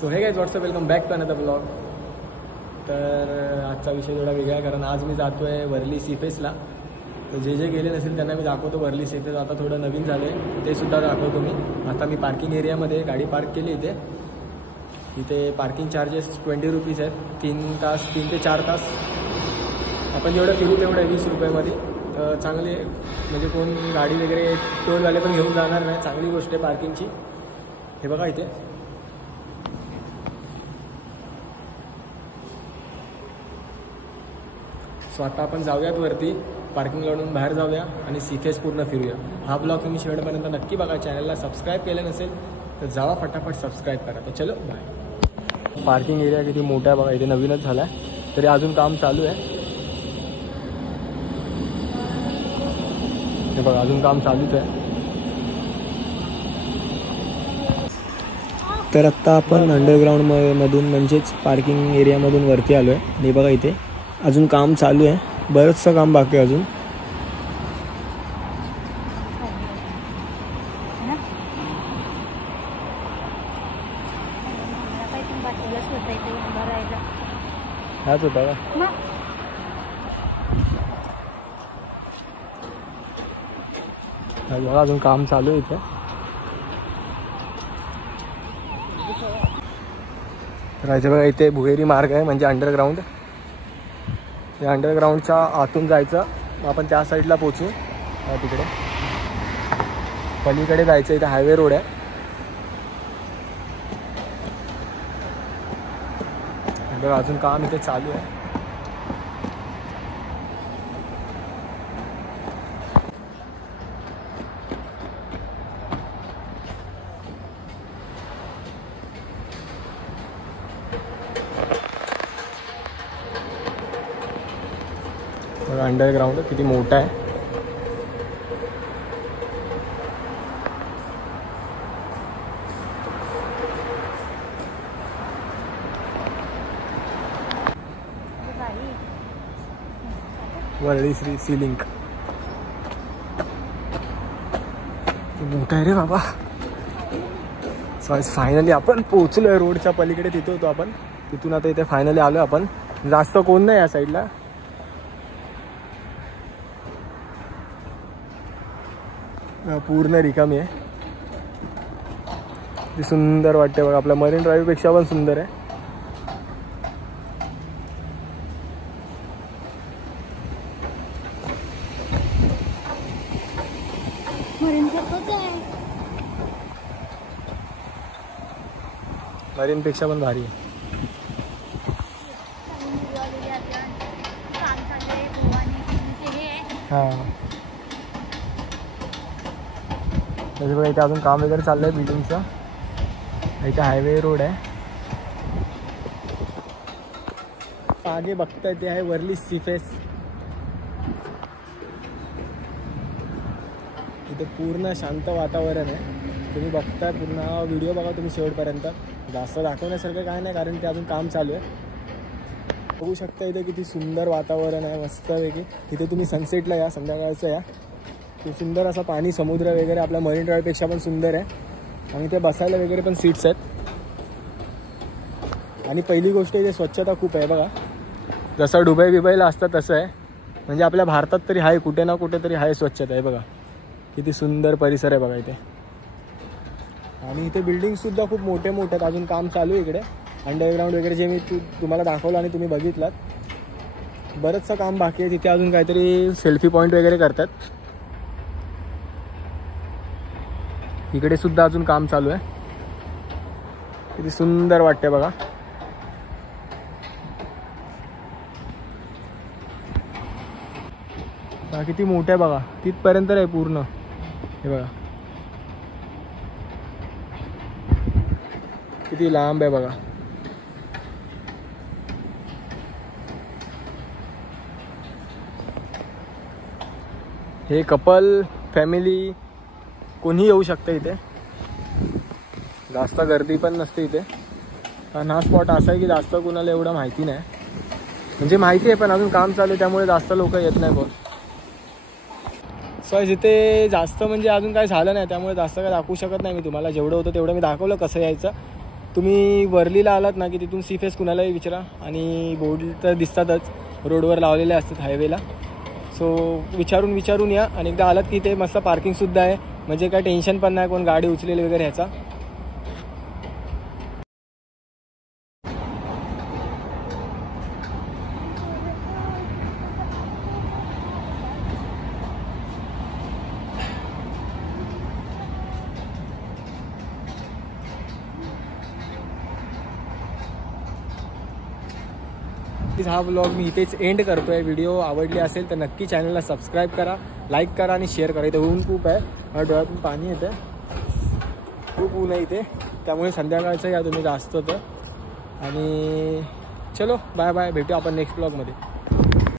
So hey guys what's up, welcome back to another blog. तर आजचा विषय थोडा वेगळा आहे, कारण आज मी जातो आहे वर्ली सीफेसला. तर जे गेले नसेल त्यांना मी दाखवतो वर्ली सीफेस. आता थोडं नवीन झालं आहे ते सुद्धा दाखवतो मी. आता मी पार्किंग एरियामध्ये गाडी पार्क केली. इथे पार्किंग चार्जेस 20 रुपीज आहेत. 3 ते 4 तास आपण जेवढं फिरू तेवढं 20 रुपयामध्ये. तर चांगले म्हणजे कोण गाडी वगैरे टोलवाले पण घेऊन जाणार नाही. चांगली गोष्ट आहे पार्किंगची. हे बघा इथे सो आता आपण जाऊयात वरती, पार्किंग लॉटून बाहेर जाऊया आणि सीफेस पूर्ण फिरूया. हा ब्लॉग तुम्ही शेवटपर्यंत नक्की बघा. चॅनलला सबस्क्राईब केलं नसेल तर जावा फटाफट सबस्क्राईब करा. तर चलो बाय. पार्किंग एरिया किती मोठा आहे बघा. इथे नवीनच झाला आहे तरी अजून काम चालू आहे. हे बघा अजून काम चालूच आहे. तर आत्ता आपण अंडरग्राऊंड मधून म्हणजेच पार्किंग एरियामधून वरती आलो आहे. आणि बघा इथे अजून काम चालू आहे. बरंचसं काम बाकी आहे अजून. हाच होता का? बघा अजून काम चालू आहे इथे. राहायचं बघा इथे भुहेरी मार्ग आहे म्हणजे अंडरग्राऊंड. या अंडरग्राऊंडच्या आतून जायचं, आपण त्या साईडला पोचू. तिकडे पलीकडे जायचं. इथे हायवे रोड आहे. बघा अजून काम इथे चालू आहे. बघा अंडरग्राऊंड किती मोठा आहे. वर्ली सी लिंक मोठा आहे रे बाबा. फायनली आपण पोहोचलोय रोडच्या पलीकडे. तिथे होतो आपण, तिथून आता इथे फायनली आलो आपण. जास्त कोण नाही या साईडला. पूर्ण रिकामी आहे. ती सुंदर वाटते बघा. आपल्या मरीन ड्राईव्ह पेक्षा पण सुंदर आहे. मरीन पेक्षा पण भारी आहे. हां त्याच्या बघा इथे अजून काम वगैरे चाललं आहे बिल्डिंगचं. इथे हायवे रोड आहे. आगे बघताय ते आहे वर्ली सीफेस. इथे पूर्ण शांत वातावरण आहे. तुम्ही बघताय पूर्ण हा व्हिडिओ बघा तुम्ही शेवटपर्यंत. जास्त दाखवण्यासारखं काय नाही कारण ते अजून काम चालू आहे. बघू शकता इथे किती सुंदर वातावरण आहे मस्तपैकी. इथे तुम्ही सनसेटला या, संध्याकाळचं या. ते सुंदर असा पाणी, समुद्र वगैरे आपल्या मरीन ड्राईव्हपेक्षा पण सुंदर आहे. आणि ते बसायला वगैरे पण सीट्स आहेत. आणि पहिली गोष्ट इथे स्वच्छता खूप आहे बघा. जसं दुबईला असतं तसं आहे. म्हणजे आपल्या भारतात तरी आहे, कुठे ना कुठे तरी आहे स्वच्छता आहे. बघा किती सुंदर परिसर आहे बघा इथे. आणि इथे बिल्डिंगसुद्धा खूप मोठे आहेत. अजून काम चालू आहे इकडे. अंडरग्राऊंड वगैरे जे मी तुम्हाला दाखवलं आणि तुम्ही बघितलात. बरंचसं काम बाकी आहे. तिथे अजून काहीतरी सेल्फी पॉईंट वगैरे करतात. इकडे सुद्धा अजून काम चालू आहे. किती सुंदर वाटते बघा. किती मोठं आहे बघा. तिथपर्यंत आहे पूर्ण. हे बघा किती लांब आहे बघा. हे कपल, फॅमिली कोणी येऊ शकतं इथे. जास्त गर्दी पण नसते इथे. कारण हा स्पॉट असा आहे की जास्त कोणाला एवढं माहिती नाही. म्हणजे माहिती आहे पण अजून काम चालू आहे त्यामुळे जास्त लोक येत नाही कोण. सो जिथे जास्त म्हणजे अजून काय झालं नाही त्यामुळे जास्त काय दाखवू शकत नाही मी तुम्हाला. जेवढं होतं तेवढं मी दाखवलं कसं यायचं. तुम्ही वर्लीला आलात ना की तिथून सीफेस कुणालाही विचारा आणि बोर्ड तर दिसतातच रोडवर लावलेले असतात हायवेला. सो विचारून या आणि एकदा आलात की ते मस्त पार्किंगसुद्धा आहे, म्हणजे काय टेन्शन पण नाही कोण गाडी उचलेली वगैरे ह्याचा. हा ब्लॉग मी इथेच एंड करतो आहे. व्हिडिओ आवडली असेल तर नक्की चॅनलला सबस्क्राईब करा, लाईक करा आणि शेअर करा. इथे ऊन खूप आहे, डोळ्यातून पाणी येतं, खूप ऊन आहे इथे, त्यामुळे संध्याकाळचं या तुम्ही जास्त होतं. आणि चलो बाय बाय, भेटू आपण नेक्स्ट ब्लॉगमध्ये.